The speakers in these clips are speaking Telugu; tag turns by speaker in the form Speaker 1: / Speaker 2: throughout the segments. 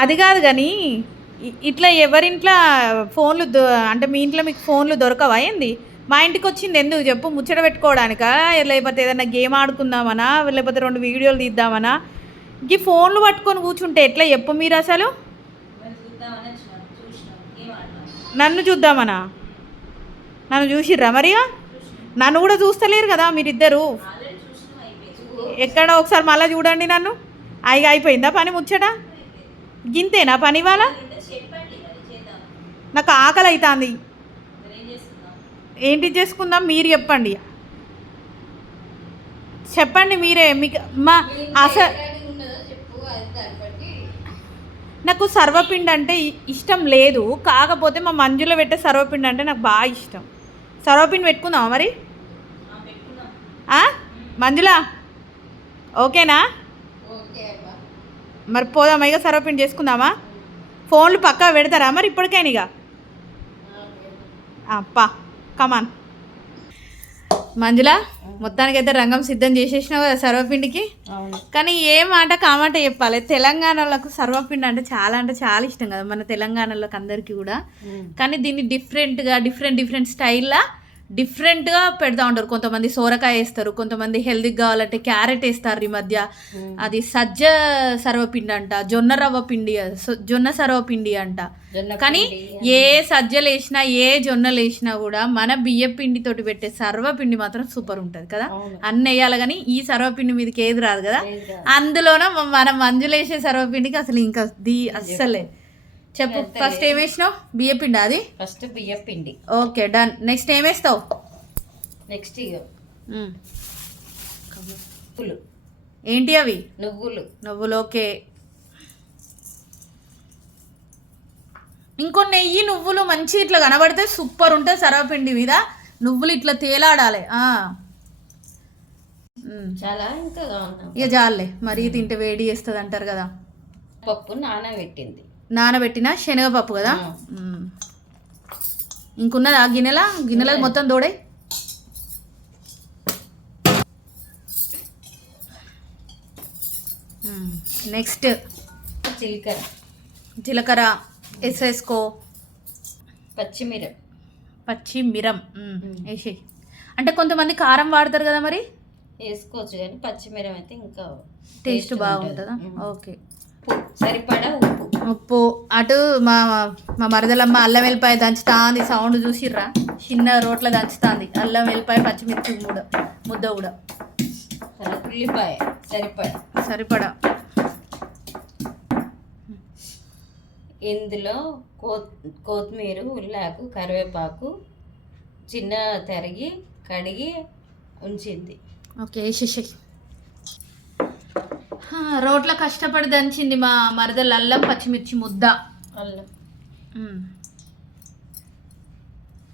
Speaker 1: అది కాదు కానీ ఇట్లా ఎవరింట్లో ఫోన్లు అంటే మీ ఇంట్లో మీకు ఫోన్లు దొరకవా ఏంది? మా ఇంటికి వచ్చింది ఎందుకు చెప్పు? ముచ్చట పెట్టుకోవడానికా? లేకపోతే ఏదైనా గేమ్ ఆడుకుందామనా? లేకపోతే రెండు వీడియోలు తీద్దామనా? ఈ ఫోన్లు పట్టుకొని కూర్చుంటే ఎట్లా చెప్పు మీరు అసలు? నన్ను చూద్దామనా? నన్ను చూసిర్రా మరిగా? నన్ను కూడా చూస్తలేరు కదా మీరిద్దరు? ఎక్కడ ఒకసారి మళ్ళీ చూడండి నన్ను. అయిగా అయిపోయిందా పని ముచ్చట? గింతేనా పని ఇవాళ నాకు ఆకలి అవుతుంది ఏంటి చేసుకుందాం? మీరు చెప్పండి. చెప్పండి మీరే. మీకు మా అసలు నాకు సర్వపిండి అంటే ఇష్టం లేదు. కాకపోతే మా మంజులో పెట్టే సర్వపిండి అంటే నాకు బాగా ఇష్టం. సర్వపిండి పెట్టుకుందామా మరి? మంజుల మంజులా? ఓకేనా? మరి పోదామా? ఇక సర్వపిండి చేసుకుందామా? ఫోన్లు పక్కా పెడతారా? మరి ఇప్పటికైనా ఇక పా కమాన్ మంజుల మొత్తానికైతే రంగం సిద్ధం చేసేసినావు కదా సర్వపిండికి? కానీ ఏ మాట కామాట చెప్పాలి. తెలంగాణలోకి సర్వపిండి అంటే చాలా అంటే చాలా ఇష్టం కదా మన తెలంగాణలోకి అందరికీ కూడా. కానీ దీన్ని డిఫరెంట్గా డిఫరెంట్ డిఫరెంట్ స్టైల్లో డిఫరెంట్గా పెడతా ఉంటారు. కొంతమంది సోరకాయ వేస్తారు కొంతమంది హెల్దీగా కావాలంటే క్యారెట్ వేస్తారు ఈ మధ్య. అది సజ్జ సర్వపిండి అంట జొన్న రవ్వ పిండి జొన్న సర్వపిండి అంట. కానీ. ఏ సజ్జలు వేసినా ఏ జొన్నలు వేసినా కూడా మన బియ్య పిండి తోటి పెట్టే సర్వపిండి మాత్రం సూపర్ ఉంటుంది కదా. అన్ని వేయాలి కానీ ఈ సర్వపిండి మీదకి ఏది రాదు కదా. అందులోన మన మంజులేసే సర్వపిండికి అసలు ఇంకా ది అస్సలే. చెప్పు ఫస్ట్ ఏం వేసినావు బియ్య పిండి అది?
Speaker 2: ఫస్ట్ బియ్య పిండి.
Speaker 1: Okay done. నెక్స్ట్ ఏం వేస్తావు
Speaker 2: నెక్స్ట్ పులు.
Speaker 1: ఏంటి అవి?
Speaker 2: నువ్వులు.
Speaker 1: నువ్వులు ఓకే. ఇంకో నెయ్యి నువ్వులు మంచి ఇట్లా కనబడితే సూపర్ ఉంటుంది సర్వపిండి మీద. నువ్వులు ఇట్లా తేలాడాలి.
Speaker 2: చాలా ఇంకా
Speaker 1: ఇక జాలే మరీ తింటే వేడి చేస్తుంది అంటారు కదా.
Speaker 2: పప్పు నానబెట్టింది.
Speaker 1: నానబెట్టిన శనగపప్పు కదా. ఇంకున్నది ఆ గిన్నెల? గిన్నెల మొత్తం తోడే. నెక్స్ట్
Speaker 2: జీలకర్ర.
Speaker 1: జీలకర్ర ఎస్ఎస్కో
Speaker 2: పచ్చిమిర.
Speaker 1: పచ్చి మిరం వేసి అంటే కొంతమంది కారం వాడతారు కదా మరి?
Speaker 2: వేసుకోవచ్చు కానీ పచ్చిమిరం అయితే ఇంకా
Speaker 1: టేస్ట్ బాగుంటుందా. ఓకే.
Speaker 2: ఉప్పు. సరిపడా ఉప్పు.
Speaker 1: ఉప్పు. అటు మా మా మరదలమ్మ అల్లం వెల్లిపాయ దంచుతాంది. సౌండ్ చూసిర్రా? చిన్న రోట్ల దంచుతాంది. అల్లం వెల్లిపాయ పచ్చిమిర్చి కూడా ముద్ద కూడా.
Speaker 2: ఉల్లిపాయ. సరిపడా.
Speaker 1: సరిపడా.
Speaker 2: ఇందులో కొత్తిమీర ఉల్లాకు కరివేపాకు చిన్న తరిగి కడిగి ఉంచింది.
Speaker 1: ఓకే వేసేసి రోట్ల కష్టపడి దంచింది మా మరదలు అల్లం పచ్చిమిర్చి ముద్ద.
Speaker 2: అల్లం.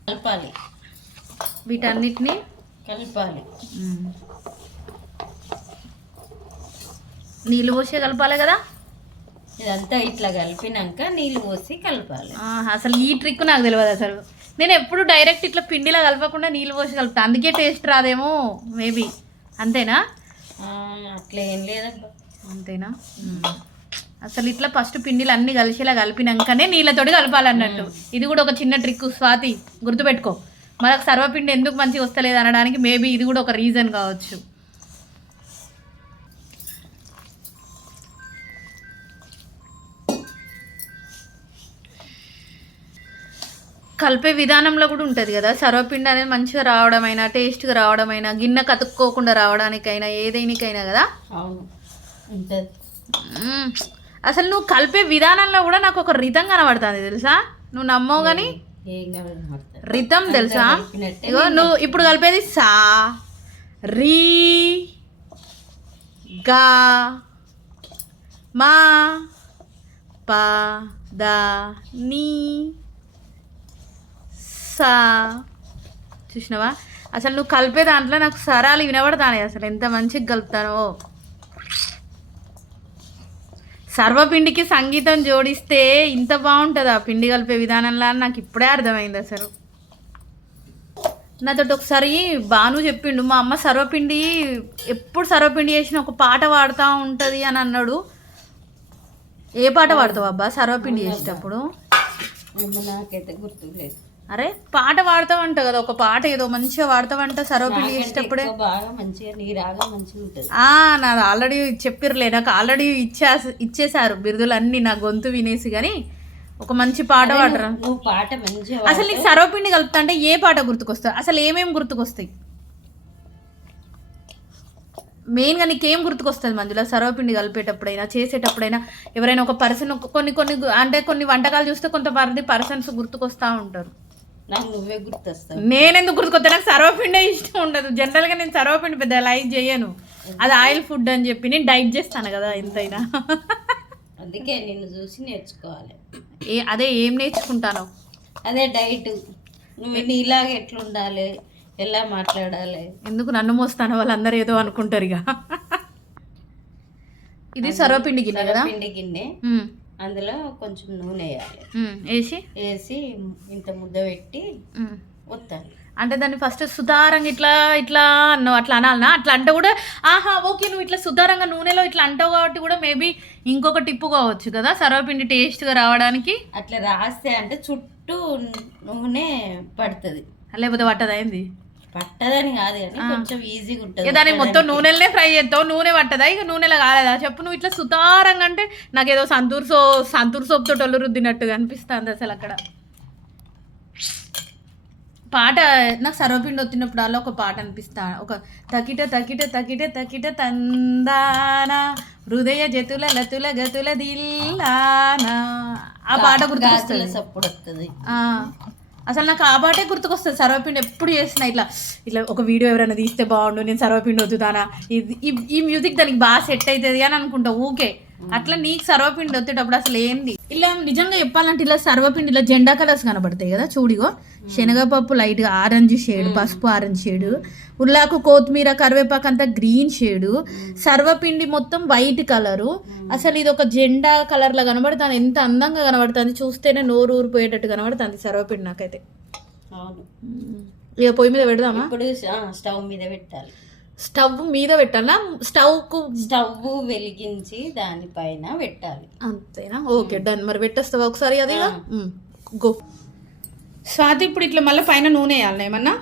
Speaker 2: కలపాలి.
Speaker 1: వీటన్నిటిని?
Speaker 2: కలపాలి.
Speaker 1: నీళ్ళు పోసే కలపాలి కదా?
Speaker 2: ఇదంతా ఇట్లా కలిపినాక నీళ్ళు పోసి కలపాలి.
Speaker 1: అసలు ఈ ట్రిక్ నాకు తెలియదు అసలు. నేను ఎప్పుడు డైరెక్ట్ ఇట్లా పిండిలా కలపకుండా నీళ్ళు పోసి కలుపుతా. అందుకే టేస్ట్ రాదేమో మేబీ అంతేనా?
Speaker 2: అట్లా ఏం లేదబ్బా.
Speaker 1: అంతేనా. అసలు ఇట్లా ఫస్ట్ పిండిలు అన్ని కలిసేలా కలిపినాకనే నీళ్ళతోటి కలపాలన్నట్టు. ఇది కూడా ఒక చిన్న ట్రిక్ స్వాతి గుర్తుపెట్టుకో. మనకు సర్వపిండి ఎందుకు మంచిగా వస్తలేదు అనడానికి మేబీ ఇది కూడా ఒక రీజన్ కావచ్చు. కలిపే విధానంలో కూడా ఉంటుంది కదా. సర్వపిండి అనేది మంచిగా రావడమైనా టేస్ట్గా రావడమైనా గిన్నె కతుక్కోకుండా రావడానికైనా ఏదైనాకైనా కదా.
Speaker 2: అవును.
Speaker 1: అసలు నువ్వు కలిపే విధానంలో కూడా నాకు ఒక రితం కనబడుతుంది తెలుసా? నువ్వు నమ్మవు కానీ రితం తెలుసా? ఇగో నువ్వు ఇప్పుడు కలిపేది సా రీ గా మా పా దా నీ సా. చూసినావా? అసలు నువ్వు కలిపే దాంట్లో నాకు సరాలు వినబడతానే అసలు. ఎంత మంచిగా కలుపుతానో. సర్వపిండికి సంగీతం జోడిస్తే ఇంత బాగుంటుంది ఆ పిండి కలిపే విధానంలా అని నాకు ఇప్పుడే అర్థమైంది అసలు. నాతోటి ఒకసారి బాను చెప్పిండు మా అమ్మ సర్వపిండి ఎప్పుడు సర్వపిండి చేసిన ఒక పాట పాడుతూ ఉంటుంది అని అన్నాడు. ఏ పాట పాడతావు అబ్బా? సర్వపిండి చేసేటప్పుడు?
Speaker 2: నాకైతే గుర్తులేదు
Speaker 1: అరే పాట పాడతావంట కదా ఒక పాట ఏదో మంచిగా పాడతావంట సర్వపిండి చేసేటప్పుడే.
Speaker 2: బాగా మంచిగా నీ రాగా మంచిగా ఉంటుంది.
Speaker 1: ఆ నాది ఆల్రెడీ చెప్పిర్లే నాకు ఆల్రెడీ ఇచ్చా ఇచ్చేసారు బిరుదులు అన్ని నా గొంతు వినేసి కానీ ఒక మంచి పాట పాడరా.
Speaker 2: నువ్వు పాట మంచిగా
Speaker 1: అసలు నీకు సర్వపిండి కలుపుతా అంటే ఏ పాట గుర్తుకొస్తుంది అసలు ఏమేమి గుర్తుకొస్తాయి? మెయిన్గా నీకేం గుర్తుకొస్తుంది మంజుల? సర్వపిండి కలిపేటప్పుడైనా చేసేటప్పుడైనా ఎవరైనా ఒక పర్సన్ కొన్ని కొన్ని అంటే కొన్ని వంటకాలు చూస్తే కొంతమంది పర్సన్స్ గుర్తుకొస్తా ఉంటారు.
Speaker 2: నాకు నువ్వే గుర్తొస్తావు.
Speaker 1: నేనెందుకు గుర్తుకొస్తా నాకు సర్వపిండే ఇష్టం ఉండదు. జనరల్గా నేను సర్వపిండి పెద్ద లైక్ చేయను. అది ఆయిల్ ఫుడ్ అని చెప్పి నేను డైట్ చేస్తాను కదా ఎంతైనా.
Speaker 2: అందుకే నిన్ను చూసి నేర్చుకోవాలి.
Speaker 1: ఏ అదే ఏం నేర్చుకుంటాను.
Speaker 2: అదే డైట్. నువ్వు నీలాగా ఎట్లుండాలి? ఎలా మాట్లాడాలి?
Speaker 1: ఎందుకు నన్ను మోస్తాను వాళ్ళందరూ ఏదో అనుకుంటారు ఇక. ఇది సర్వపిండి గిన్నె కదా?
Speaker 2: పిండి గిన్నె. అందులో కొంచెం నూనె వేయాలి.
Speaker 1: వేసి?
Speaker 2: వేసి ఇంత ముద్ద పెట్టి. వత్తాలి
Speaker 1: అంటే దాన్ని ఫస్ట్ సుతారంగా ఇట్లా ఇట్లా అన్నావు అట్లా అనాలనా? అట్లా అంటే కూడా ఆహా ఓకే నువ్వు ఇట్లా సుతారంగా నూనెలో ఇట్లా అంటావు కాబట్టి కూడా మేబీ ఇంకొక టిప్పు కావచ్చు కదా సర్వపిండి టేస్ట్గా రావడానికి?
Speaker 2: అట్లా రాస్తే అంటే చుట్టూ నూనె పడుతుంది.
Speaker 1: లేకపోతే పట్టదైంది
Speaker 2: పట్టదని కాదు కానీ కొంచెం ఈజీగా ఉంటుంది.
Speaker 1: దాన్ని మొత్తం నూనెలనే ఫ్రై చేస్తావు నూనె పట్టదా? ఇక నూనెలో కాలేదా? చెప్పు నువ్వు ఇట్లా సుతారంగా అంటే నాకు ఏదో సంతూర్ సో సంతూర్ సోప్ తోటి ఒళ్ళు రుద్దినట్టుగా అనిపిస్తుంది అసలు అక్కడ. పాట నాకు సర్వపిండి వచ్చినప్పుడు అలా ఒక పాట అనిపిస్తా. ఒక తకిట తకిట తకిట తకిట తందానా హృదయ జతుల లతుల గతుల దిల్లానా ఆ పాట
Speaker 2: సప్పుడు వస్తుంది
Speaker 1: అసలు నాకు ఆ బాటే గుర్తుకొస్తుంది. సర్వపిండి ఎప్పుడు చేసిన ఇట్లా ఇట్లా ఒక వీడియో ఎవరైనా తీస్తే బాగుండు నేను సర్వపిండి వద్దుతానా ఇది ఈ- ఈ మ్యూజిక్ దానికి బాగా సెట్ అవుతుంది అని అనుకుంటా ఊకే. అట్లా నీకు సర్వపిండి వచ్చేటప్పుడు అసలు ఏంది? ఇలా నిజంగా చెప్పాలంటే ఇలా సర్వపిండి ఇలా జెండా కలర్స్ కనబడతాయి కదా చూడిగో? శనగపప్పు లైట్గా ఆరెంజ్ షేడ్ పసుపు ఆరెంజ్ షేడ్ ఉల్లాకు కొత్తిమీర కరివేపాకు అంతా గ్రీన్ షేడు సర్వపిండి మొత్తం వైట్ కలరు. అసలు ఇది ఒక జెండా కలర్ లా కనబడుతుంది ఎంత అందంగా కనబడుతుంది చూస్తేనే నోరు ఊరిపోయేటట్టు కనబడుతుంది సర్వపిండి నాకైతే.
Speaker 2: అవును.
Speaker 1: ఇక పొయ్యి మీద పెడదామా?
Speaker 2: ఇప్పుడు స్టవ్ మీద పెట్టాలి.
Speaker 1: స్టవ్ మీద పెట్టాలా? స్టవ్కు
Speaker 2: స్టవ్ వెలిగించి దానిపైన పెట్టాలి.
Speaker 1: అంతేనా? Okay done. మరి పెట్టేస్తావా ఒకసారి అది గో. స్వాతి ఇప్పుడు ఇట్లా మళ్ళీ పైన నూనె వేయాలి ఏమన్నా?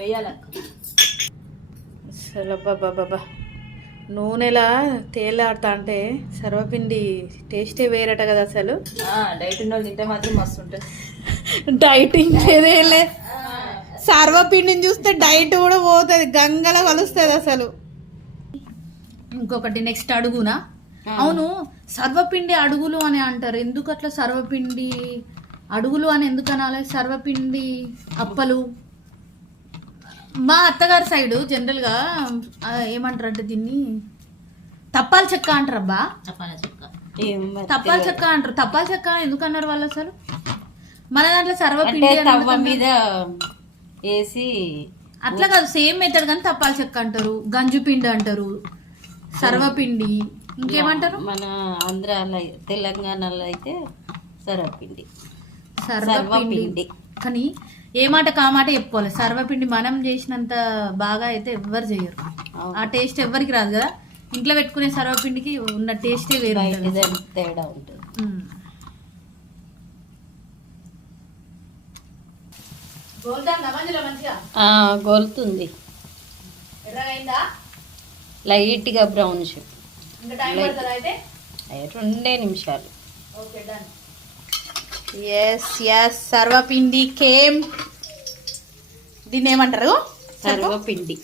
Speaker 2: వేయాలి.
Speaker 1: అసలు బాబా నూనెలా తేలాడుతా అంటే సర్వపిండి టేస్టే వేరట కదా అసలు.
Speaker 2: డైట్ ఉన్న తింటే మాత్రం మస్తు ఉంటుంది.
Speaker 1: డైటింగ్ లేదేలే సర్వపిండిని చూస్తే డైట్ కూడా పోతుంది గంగల కలుస్తుంది అసలు. ఇంకొకటి నెక్స్ట్ అడుగునా? అవును సర్వపిండి అడుగులు అని అంటారు. ఎందుకు అట్లా సర్వపిండి అడుగులు అని ఎందుకు అనాలి? సర్వపిండి అప్పలు. మా అత్తగారి సైడు జనరల్గా ఏమంటారు అంటే దీన్ని? తప్పాల చెక్క అంటారబ్బా
Speaker 2: తపాల చెక్క.
Speaker 1: తప్పాల చెక్క అంటారు. తప్పాల చెక్క అని ఎందుకు అన్నారు వాళ్ళు అసలు? మన దాంట్లో సర్వపిండి?
Speaker 2: మీద వేసి
Speaker 1: అట్లా కాదు సేమ్ మెథడ్ కానీ తప్పాల చెక్క అంటారు గంజు పిండి అంటారు సర్వపిండి ఇంకేమంటారు?
Speaker 2: మన ఆంధ్రాలో తెలంగాణలో అయితే సర్వపిండి.
Speaker 1: సర్వపిండి. కానీ ఏ మాట కా మాట చెప్పుకోవాలి. సర్వపిండి మనం చేసినంత బాగా అయితే ఎవ్వరు చేయరు. ఆ టేస్ట్ ఎవ్వరికి రాదు కదా. ఇంట్లో పెట్టుకునే సర్వపిండికి ఉన్న టేస్టే వేరు
Speaker 2: తేడా ఉంటుంది
Speaker 1: ఉమ్. గోల్దాందా మంజుల మంచిగా
Speaker 2: ఆ, గోలుతుంది లైట్గా బ్రౌన్ షేప్ రెండే నిమిషాలు.
Speaker 1: Yes yes sarvapindi came. దీన్ని ఏమంటారు
Speaker 2: సర్వపిండి?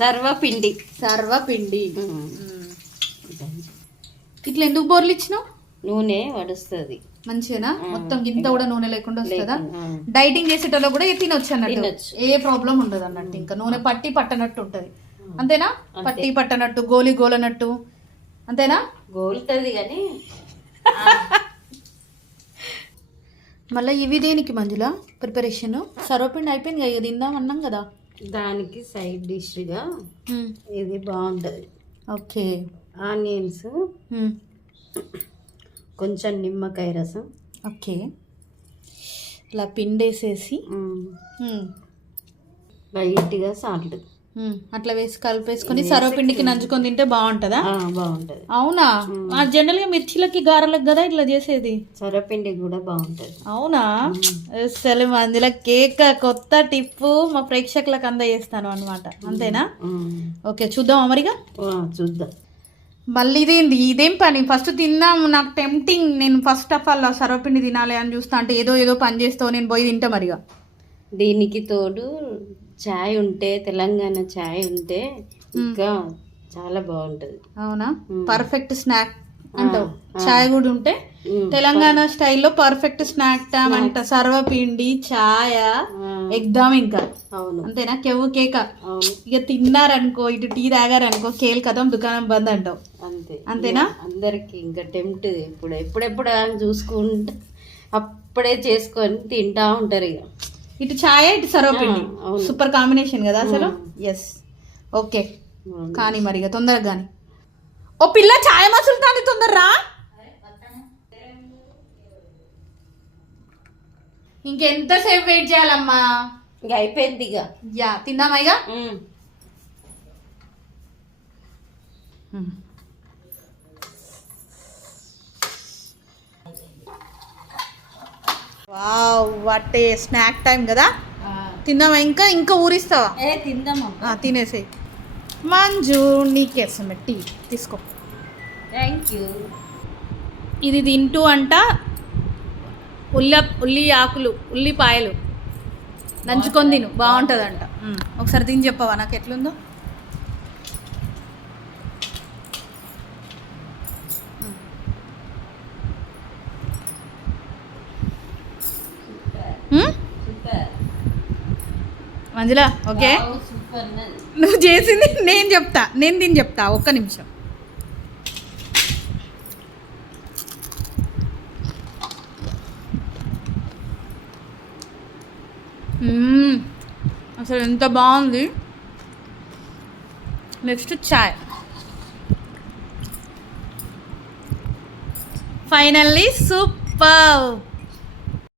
Speaker 2: సర్వపిండి.
Speaker 1: సర్వపిండి. ఇట్లా ఎందుకు బోర్లు ఇచ్చినావు?
Speaker 2: నూనె వడుస్తుంది.
Speaker 1: మంచిగా మొత్తం గింత కూడా నూనె లేకుండా వస్తుందా. డైటింగ్ చేసేటోళ్ళు కూడా తినొచ్చు అన్నట్టు. ఏ ప్రాబ్లం ఉండదు అన్నట్టు ఇంకా. నూనె పట్టి పట్టనట్టు ఉంటది. అంతేనా? పట్టి పట్టనట్టు గోలి గోలనట్టు. అంతేనా?
Speaker 2: గోలుతుంది కానీ
Speaker 1: మళ్ళీ ఇవి దేనికి మంజుల ప్రిపరేషన్? సర్వపిండి అయిపోయింది కదా తిందాం అన్నాం కదా.
Speaker 2: దానికి సైడ్ డిష్గా ఇది బాగుంటుంది.
Speaker 1: ఓకే.
Speaker 2: ఆనియన్స్ కొంచెం నిమ్మకాయ రసం.
Speaker 1: ఓకే. ఇలా పిండేసేసి.
Speaker 2: లైట్గా సాల్ట్.
Speaker 1: అట్లా వేసి కలిపేసుకొని సర్వపిండికి నంచుకొని తింటే బాగుంటుందా?
Speaker 2: బాగుంటది.
Speaker 1: అవునా? ఆ జనరల్గా మిర్చిలకి గారెలకు కదా ఇట్లా చేసేది?
Speaker 2: సొరపిండి కూడా బాగుంటది.
Speaker 1: అవునా? అసలు అందులో కేక్ కొత్త టిప్పు మా ప్రేక్షకులకు అందజేస్తాను అనమాట అంతేనా. ఓకే చూద్దాం మరిగా?
Speaker 2: ఆ, చూద్దాం.
Speaker 1: మళ్ళీ ఇదేంది? ఇదేం పని? ఫస్ట్ తిందాం నాకు టెంప్టింగ్ నేను ఫస్ట్ ఆఫ్ ఆల్ సర్వపిండి తినాలి అని చూస్తా అంటే ఏదో ఏదో పని చేస్తావు నేను పోయి తింటా మరిగా
Speaker 2: దీనికి తోడు చాయ్ ఉంటే తెలంగాణ చాయ్ ఉంటే ఇంకా చాలా బాగుంటది.
Speaker 1: అవునా. పర్ఫెక్ట్ స్నాక్ అంటావు. చాయ్ కూడా ఉంటే. తెలంగాణ స్టైల్లో పర్ఫెక్ట్ స్నాక్ టైం అంట. సర్వపిండి ఛాయ ఎగ్దాం ఇంకా.
Speaker 2: అవును.
Speaker 1: అంతేనా? కెవ్వు కేక. ఇక తిన్నారనుకో ఇటు టీ తాగారనుకో కేల్ కథం దుకాణం బంద్ అంటావు
Speaker 2: అంతే.
Speaker 1: అంతేనా?
Speaker 2: అందరికి ఇంకా టెంప్ట్ ఇప్పుడు ఎప్పుడెప్పుడు చూసుకుంటా అప్పుడే చేసుకొని తింటా ఉంటారు ఇక.
Speaker 1: ఇటు ఛాయ ఇటు సర్వపిండి. సూపర్ కాంబినేషన్ కదా అసలు? Yes okay. కానీ మరి ఇక తొందరగా కానీ ఓ పిల్ల ఛాయ మసులుతాంది తొందరరా? ఇంకెంతసేపు వెయిట్ చేయాలమ్మా?
Speaker 2: ఇక అయిపోయింది ఇక.
Speaker 1: యా తిందామా ఇక. వావ్ వాటే స్నాక్ టైం కదా.
Speaker 2: ఆ.
Speaker 1: తిందామా ఇంకా? ఇంకా ఊరిస్తావా?
Speaker 2: ఏ తిందామా?
Speaker 1: ఆ, తినేసేయ్. మంజు నీకేస్తుంది టీ తీసుకో.
Speaker 2: థ్యాంక్ యూ
Speaker 1: ఇది తింటూ అంట ఉల్ల ఉల్లి ఆకులు ఉల్లిపాయలు నంచుకొని తిను. బాగుంటుందంట. ఒకసారి తిని చెప్పవా? నాకు ఎట్లుందో? మంజులా ఓకే. నువ్వు చేసింది నేను చెప్తా. నేను దీన్ని చెప్తా. ఒక్క నిమిషం. అసలు ఎంత బాగుంది. నెక్స్ట్ చాయ్. Finally super